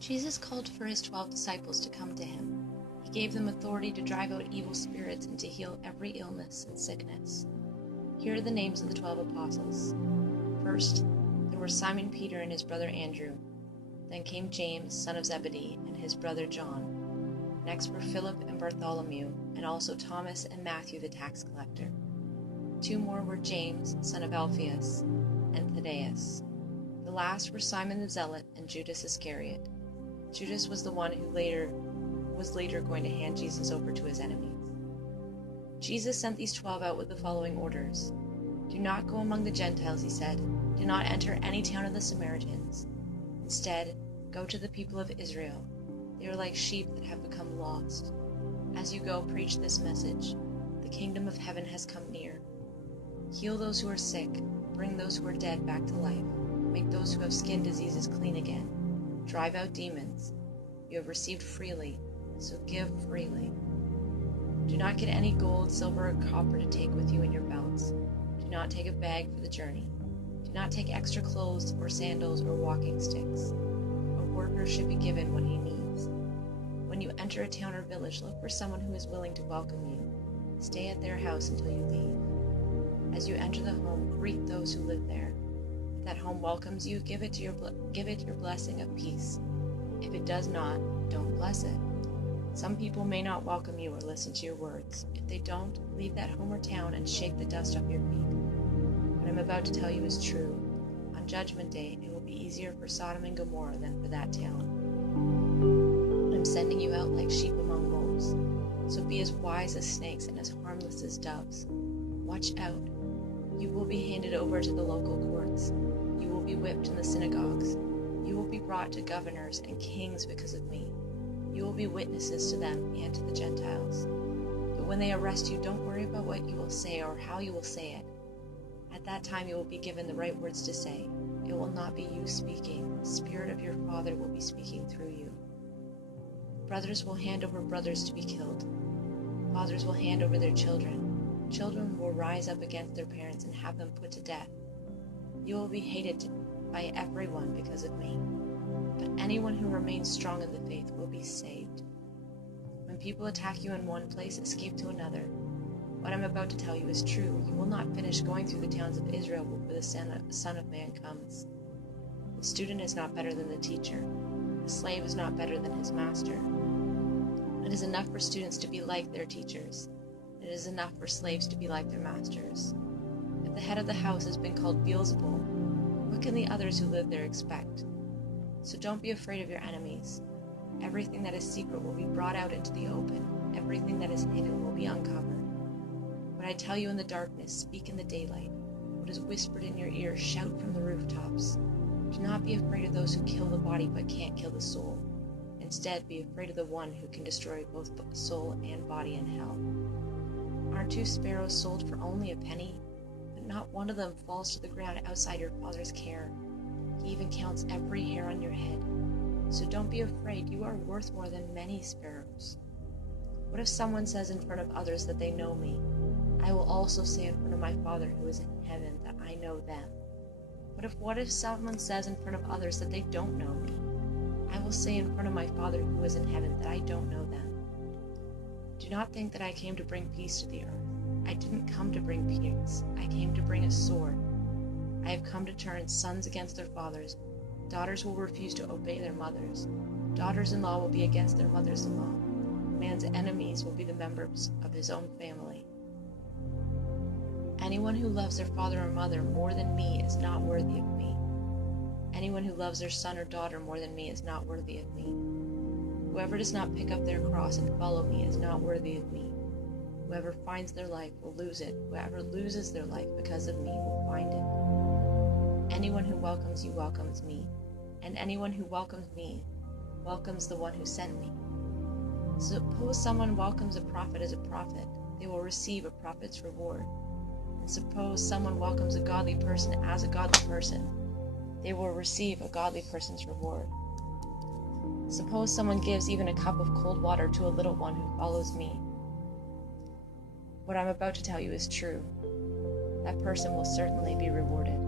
Jesus called for his 12 disciples to come to him. He gave them authority to drive out evil spirits and to heal every illness and sickness. Here are the names of the 12 apostles. First, there were Simon Peter and his brother Andrew. Then came James, son of Zebedee, and his brother John. Next were Philip and Bartholomew, and also Thomas and Matthew the tax collector. Two more were James, son of Alphaeus, and Thaddeus. The last were Simon the Zealot and Judas Iscariot. Judas was the one who was later going to hand Jesus over to his enemies. Jesus sent these 12 out with the following orders. Do not go among the Gentiles, he said. Do not enter any town of the Samaritans. Instead, go to the people of Israel. They are like sheep that have become lost. As you go, preach this message. The kingdom of heaven has come near. Heal those who are sick. Bring those who are dead back to life. Make those who have skin diseases clean again. Drive out demons. You have received freely, so give freely. Do not get any gold, silver, or copper to take with you in your belts. Do not take a bag for the journey. Do not take extra clothes or sandals or walking sticks. A worker should be given what he needs. When you enter a town or village, look for someone who is willing to welcome you. Stay at their house until you leave. As you enter the home, greet those who live there. If that home welcomes you, give it your blessing of peace. If it does not, don't bless it. Some people may not welcome you or listen to your words. If they don't, leave that home or town and shake the dust off your feet. What I'm about to tell you is true. On Judgment Day, it will be easier for Sodom and Gomorrah than for that town. I'm sending you out like sheep among wolves. So be as wise as snakes and as harmless as doves. Watch out. You will be handed over to the local courts. You will be whipped in the synagogues. You will be brought to governors and kings because of me. You will be witnesses to them and to the Gentiles. But when they arrest you, don't worry about what you will say or how you will say it. At that time you will be given the right words to say. It will not be you speaking. The Spirit of your Father will be speaking through you. Brothers will hand over brothers to be killed. Fathers will hand over their children. Children will rise up against their parents and have them put to death. You will be hated by everyone because of me. But anyone who remains strong in the faith will be saved. When people attack you in one place, escape to another. What I'm about to tell you is true. You will not finish going through the towns of Israel before the Son of Man comes. The student is not better than the teacher. The slave is not better than his master. It is enough for students to be like their teachers. It is enough for slaves to be like their masters. If the head of the house has been called Beelzebul, what can the others who live there expect? So don't be afraid of your enemies. Everything that is secret will be brought out into the open. Everything that is hidden will be uncovered. What I tell you in the darkness, speak in the daylight. What is whispered in your ear, shout from the rooftops. Do not be afraid of those who kill the body but can't kill the soul. Instead, be afraid of the one who can destroy both soul and body in hell. Aren't 2 sparrows sold for only a penny? But not one of them falls to the ground outside your Father's care. He even counts every hair on your head. So don't be afraid, you are worth more than many sparrows. What if someone says in front of others that they know me? I will also say in front of my Father who is in heaven that I know them. What if someone says in front of others that they don't know me? I will say in front of my Father who is in heaven that I don't know them. Do not think that I came to bring peace to the earth. I didn't come to bring peace. I came to bring a sword. I have come to turn sons against their fathers. Daughters will refuse to obey their mothers. Daughters-in-law will be against their mothers-in-law. A man's enemies will be the members of his own family. Anyone who loves their father or mother more than me is not worthy of me. Anyone who loves their son or daughter more than me is not worthy of me. Whoever does not pick up their cross and follow me is not worthy of me. Whoever finds their life will lose it. Whoever loses their life because of me will find it. Anyone who welcomes you welcomes me, and anyone who welcomes me welcomes the one who sent me. Suppose someone welcomes a prophet as a prophet, they will receive a prophet's reward. And suppose someone welcomes a godly person as a godly person, they will receive a godly person's reward. Suppose someone gives even a cup of cold water to a little one who follows me. What I'm about to tell you is true. That person will certainly be rewarded.